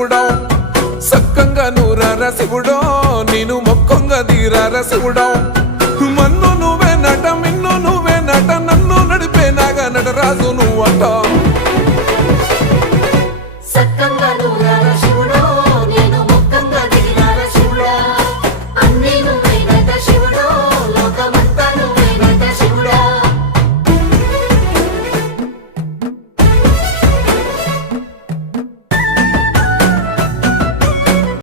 శివుడో సక్కంగా నూరార శివుడో నేను మొక్కంగా తీరార శివుడో మన్ను నువ్వే నట మిన్ను నువ్వే నట నన్ను నడిపే నాగా నటరాజు నువ్వంట